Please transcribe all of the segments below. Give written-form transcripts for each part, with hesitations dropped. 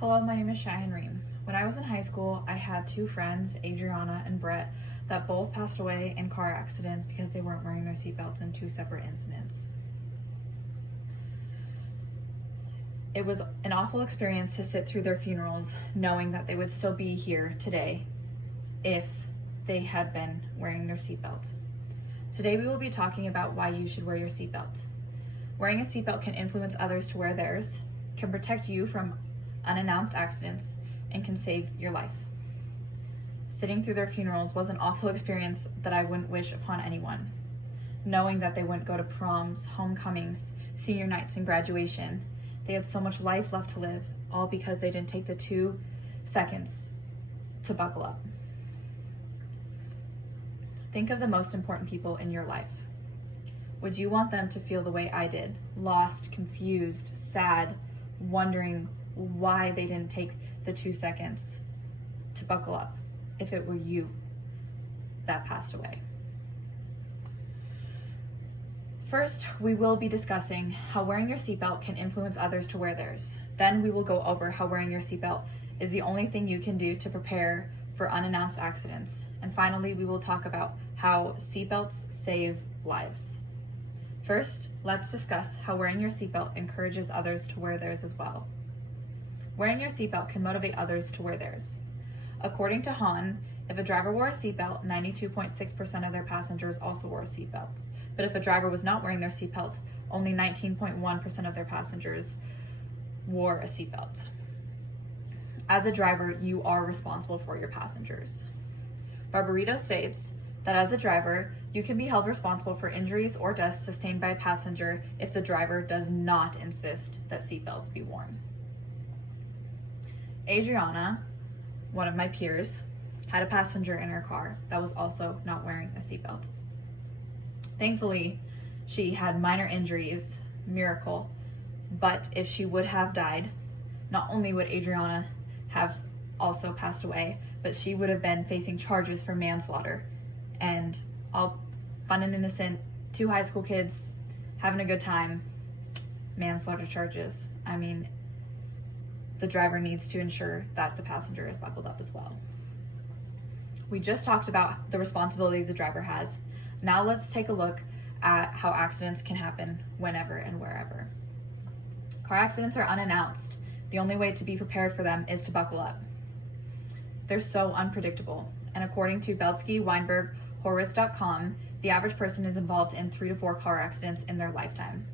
Hello, my name is Cheyenne Ream. When I was in high school, I had two friends, Adriana and Brett, that both passed away in car accidents because they weren't wearing their seatbelts in two separate incidents. It was an awful experience to sit through their funerals knowing that they would still be here today if they had been wearing their seatbelt. Today we will be talking about why you should wear your seatbelt. Wearing a seatbelt can influence others to wear theirs, can protect you from unannounced accidents, and can save your life. Sitting through their funerals was an awful experience that I wouldn't wish upon anyone. Knowing that they wouldn't go to proms, homecomings, senior nights, and graduation, they had so much life left to live, all because they didn't take the 2 seconds to buckle up. Think of the most important people in your life. Would you want them to feel the way I did? Lost, confused, sad, wondering why they didn't take the 2 seconds to buckle up if it were you that passed away. First, we will be discussing how wearing your seatbelt can influence others to wear theirs. Then we will go over how wearing your seatbelt is the only thing you can do to prepare for unannounced accidents. And finally, we will talk about how seatbelts save lives. First, let's discuss how wearing your seatbelt encourages others to wear theirs as well. Wearing your seatbelt can motivate others to wear theirs. According to Hahn, if a driver wore a seatbelt, 92.6% of their passengers also wore a seatbelt. But if a driver was not wearing their seatbelt, only 19.1% of their passengers wore a seatbelt. As a driver, you are responsible for your passengers. Barbarito states that as a driver, you can be held responsible for injuries or deaths sustained by a passenger if the driver does not insist that seatbelts be worn. Adriana, one of my peers, had a passenger in her car that was also not wearing a seatbelt. Thankfully, she had minor injuries, miracle, but if she would have died, not only would Adriana have also passed away, but she would have been facing charges for manslaughter. And all fun and innocent, 2 high school kids having a good time, manslaughter charges. I mean, the driver needs to ensure that the passenger is buckled up as well. We just talked about the responsibility the driver has. Now let's take a look at how accidents can happen whenever and wherever. Car accidents are unannounced. The only way to be prepared for them is to buckle up. They're so unpredictable. And according to Belsky, Weinberg, Horowitz.com, the average person is involved in 3 to 4 car accidents in their lifetime.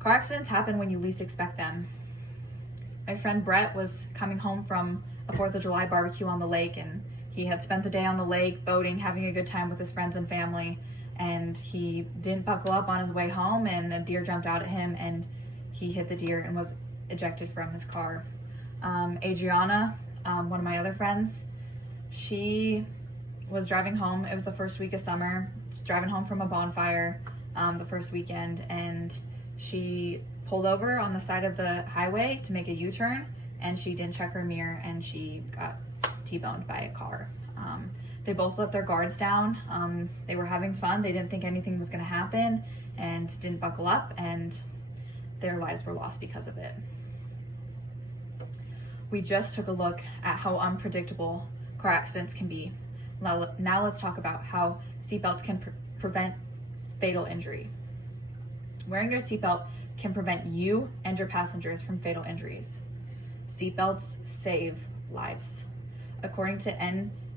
Car accidents happen when you least expect them. My friend Brett was coming home from a 4th of July barbecue on the lake, and he had spent the day on the lake boating, having a good time with his friends and family, and he didn't buckle up on his way home, and a deer jumped out at him, and he hit the deer and was ejected from his car. Adriana, one of my other friends, she was driving home. It was the first week of summer, driving home from a bonfire the first weekend, and she pulled over on the side of the highway to make a U-turn, and she didn't check her mirror, and she got T-boned by a car. They both let their guards down. They were having fun. They didn't think anything was going to happen and didn't buckle up, and their lives were lost because of it. We just took a look at how unpredictable car accidents can be. Now let's talk about how seatbelts can prevent fatal injury. Wearing your seatbelt can prevent you and your passengers from fatal injuries. Seatbelts save lives. According to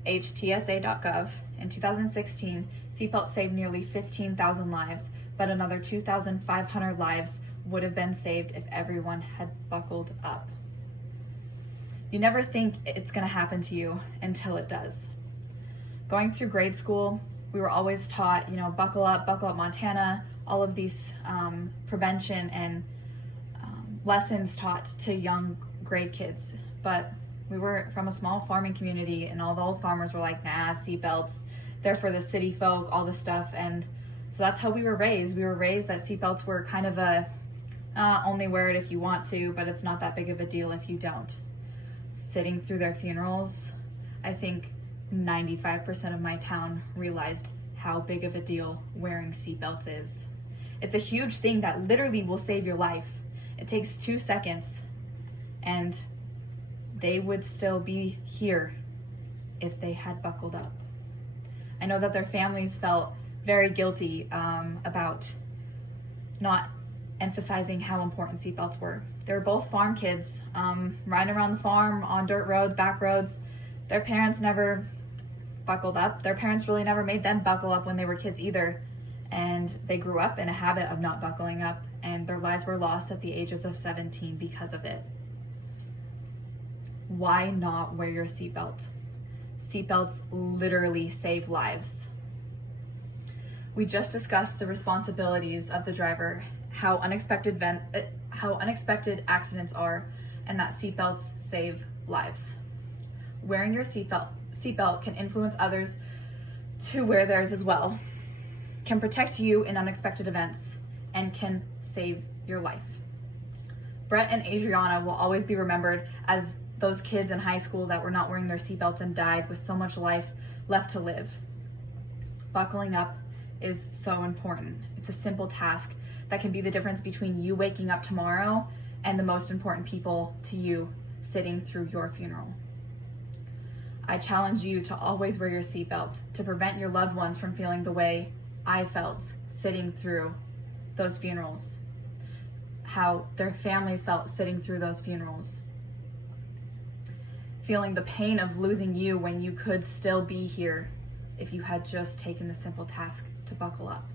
NHTSA.gov, in 2016, seatbelts saved nearly 15,000 lives, but another 2,500 lives would have been saved if everyone had buckled up. You never think it's going to happen to you until it does. Going through grade school, we were always taught, buckle up Montana, all of these prevention and lessons taught to young grade kids. But we were from a small farming community, and all the old farmers were like, nah, seatbelts, they're for the city folk, all this stuff. And so that's how we were raised. We were raised that seatbelts were kind of only wear it if you want to, but it's not that big of a deal if you don't. Sitting through their funerals, I think 95% of my town realized how big of a deal wearing seatbelts is. It's a huge thing that literally will save your life. It takes 2 seconds and they would still be here if they had buckled up. I know that their families felt very guilty about not emphasizing how important seatbelts were. They were both farm kids, riding around the farm on dirt roads, back roads. Their parents never buckled up. Their parents really never made them buckle up when they were kids either. And they grew up in a habit of not buckling up, and their lives were lost at the ages of 17 because of it. Why not wear your seatbelt? Seatbelts literally save lives. We just discussed the responsibilities of the driver, how unexpected accidents are, and that seatbelts save lives. Wearing your seatbelt can influence others to wear theirs as well, can protect you in unexpected events, and can save your life. Brett and Adriana will always be remembered as those kids in high school that were not wearing their seatbelts and died with so much life left to live. Buckling up is so important. It's a simple task that can be the difference between you waking up tomorrow and the most important people to you sitting through your funeral. I challenge you to always wear your seatbelt to prevent your loved ones from feeling the way I felt sitting through those funerals, how their families felt sitting through those funerals, feeling the pain of losing you when you could still be here if you had just taken the simple task to buckle up.